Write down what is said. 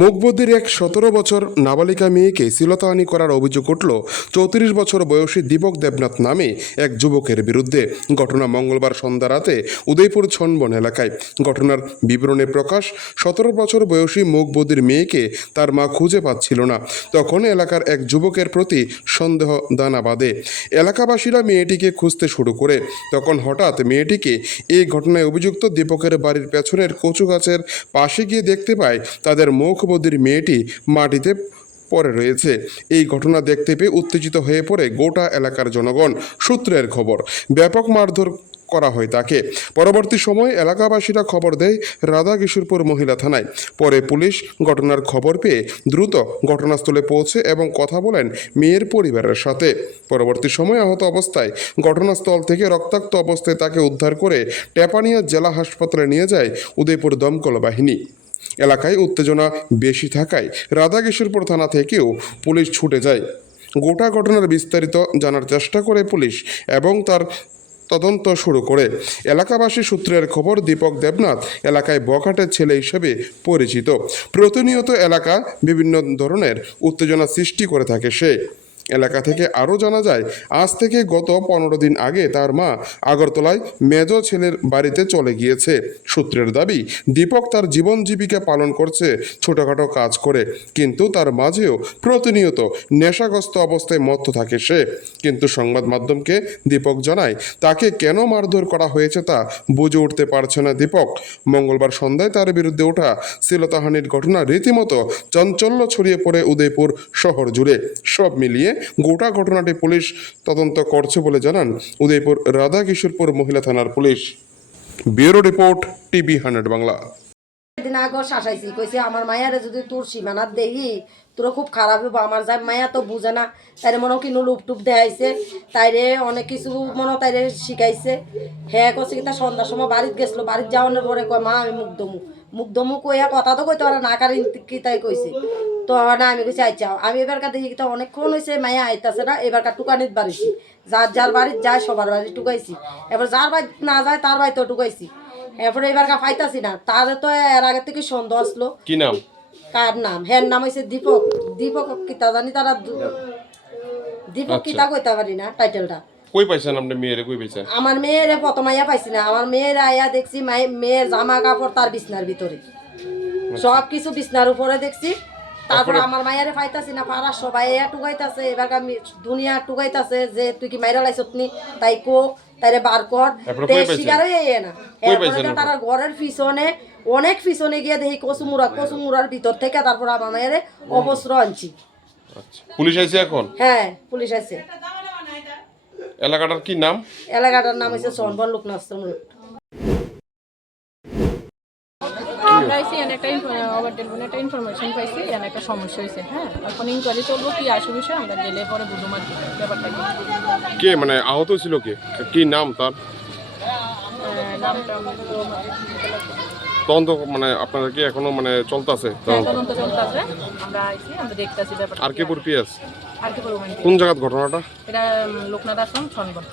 মুখবদির এক সতেরো বছর নাবালিকা মেয়েকে শ্লীলতাহানি করার অভিযোগ উঠল। চৌত্রিশ বছর বয়সী দীপক দেবনাথ নামে এক যুবকের বিরুদ্ধে। ঘটনা মঙ্গলবার সন্ধ্যা রাতে উদয়পুর ছনবন এলাকায়। ঘটনার বিবরণে প্রকাশ, সতেরো বছর বয়সী মুখবদির মেয়েকে তার মা খুঁজে পাচ্ছিল না। তখন এলাকার এক যুবকের প্রতি সন্দেহ দানা বাঁধে। এলাকাবাসীরা মেয়েটিকে খুঁজতে শুরু করে। তখন হঠাৎ মেয়েটিকে এই ঘটনায় অভিযুক্ত দীপকের বাড়ির পেছনের কচু গাছের পাশে গিয়ে দেখতে পায়, তাদের মুখবদির মেয়েটি মাটিতে পড়ে রয়েছে। এই ঘটনা দেখতে পেয়ে উত্তেজিত হয়ে পড়ে গোটা এলাকার জনগণ। সূত্রের খবর, ব্যাপক মারধর করা হয় তাকে। পরবর্তী সময় এলাকাবাসীরা খবর দেয় রাধা কিশোরপুর মহিলা থানায়। পরে পুলিশ ঘটনার খবর পেয়ে দ্রুত ঘটনাস্থলে পৌঁছে এবং কথা বলেন মেয়ের পরিবারের সাথে। পরবর্তী সময় আহত অবস্থায় ঘটনাস্থল থেকে রক্তাক্ত অবস্থায় তাকে উদ্ধার করে টেপানিয়া জেলা হাসপাতালে নিয়ে যায় উদয়পুর দমকল বাহিনী। এলাকায় উত্তেজনা বেশি থাকায় রাধাকিশোরপুর থানা থেকেও পুলিশ ছুটে যায়। গোটা ঘটনার বিস্তারিত জানার চেষ্টা করে পুলিশ এবং তার তদন্ত শুরু করে। এলাকাবাসী সূত্রের খবর, দীপক দেবনাথ এলাকায় বখাটের ছেলে হিসেবে পরিচিত। প্রতিনিয়ত এলাকা বিভিন্ন ধরনের উত্তেজনা সৃষ্টি করে থাকে সে। এলাকা থেকে আরও জানা যায়, আজ থেকে গত পনেরো দিন আগে তার মা আগরতলায় মেজ ছেলের বাড়িতে চলে গিয়েছে। সূত্রের দাবি, দীপক তার জীবন জীবিকা পালন করছে, ছোটোখাটো কাজ করে। কিন্তু তার মাঝেও প্রতিনিয়ত নেশাগ্রস্ত অবস্থায় মত্ত থাকে সে। কিন্তু সংবাদ মাধ্যমকে দীপক জানায়, তাকে কেন মারধর করা হয়েছে তা বুঝে উঠতে পারছে না দীপক। মঙ্গলবার সন্ধ্যায় তার বিরুদ্ধে ওঠা শ্লীলতাহানির ঘটনা রীতিমতো চাঞ্চল্য ছড়িয়ে পড়ে উদয়পুর শহর জুড়ে। সব মিলিয়ে গোটা ঘটনাটি পুলিশ তদন্ত করছে বলে জানান উদয়পুর রাধা কিশোরপুর মহিলা থানার police. Bureau report, TV hundred Bangla. দিন আগে শাসাইছি, কইছে, আমার মায়ারে যদি তোর সীমানাত দেখি তোর খুব খারাপ হইব। আমার যাই মায়া তো বুঝে না। তাইরে মনে হয় কিনো লুপ টুপ দেখাইছে। তাইরে অনেক কিছু মনে তাইরে শিখাইছে। হ্যাঁ কছে কি, তা সন্ধ্যার সময় বাড়িতে গেছিল। বাড়িতে যাওয়ানোর পরে কয়, মা, আমি মুখ মুখ দমু কইয়া কথা তো কইতে পারে না কারি কি তাই কইছে। তো না আমি কইছি আচ্ছা আমি এবারকার দেখি তো অনেকক্ষণ হয়েছে মায়া আইতাছে না এবারকার টুকানিত বাড়িছি। যার যার বাড়িতে যায় সবার বাড়ি টুকাইছি। এবার যার বাড়ি না যায় তার বাড়িতেও টুকাইছি। এরপরে এবার কা পাইতাছি না তার তো এর আগে থেকে সন্দেহ আসলো। কি নাম? কার নাম? হ্যার নাম হয়েছে দীপক। দীপক কিতা জানি তারা দু- দীপক কিতা কইতে পারি না টাইটেলটা। কই পাইছেন আপনি মেয়েরে কই পাইছেন? আমার মেয়ের প্রথম আইয়া পাইছি না আমার মেয়ের আইয়া দেখছি মেয়ের জামা কাপড় তার বিছনার ভিতরে। সব কিছু বিছনার উপরে দেখছি। তারপর আমার মায়ের পাইতাছি না পাড়া সবাই এয়া টুকাইতাছে এবার আমি দুনিয়া টুকাইতাছে যে তুই কি মাইরা লাইছত নি? তাই কো তাইরে বার কর? শিকারই এ না? তারা ঘরের পিছনে অনেক পিছনে গিয়ে দেখি কচুমুড়া কচুমুড়ার ভিতর থেকে তারপর আমার মায়ের অবস্ত্র আনছি। আচ্ছা। পুলিশ আইছে এখন? হ্যাঁ পুলিশ আছে এলাকাটার কি নাম? এলাকাটার নাম হচ্ছে সনবন লোকনাথ এসে এখানে একটা ওভার টেলিফোনে একটা ইনফরমেশন পাইছি এখানে একটা সমস্যা হয়েছে হ্যাঁ? এখন ইনকোয়ারি চলবো কি আসে বিষয় আমরা গেলে পরে বুঝব আর ব্যাপারটা কি। কে মানে আহত ছিল কে? কি নাম তার? নামটা আমি তো তখন তো মানে আপনারা কি এখনও মানে চলতেছে? হ্যাঁ, তদন্ত চলতেছে। আমরা আইছি আমরা দেখতেছি ব্যাপারটা। আর কে পিএস? আর কি করব কোন জায়গার ঘটনাটা? এটা লোকনাথ আশ্রম ছনবন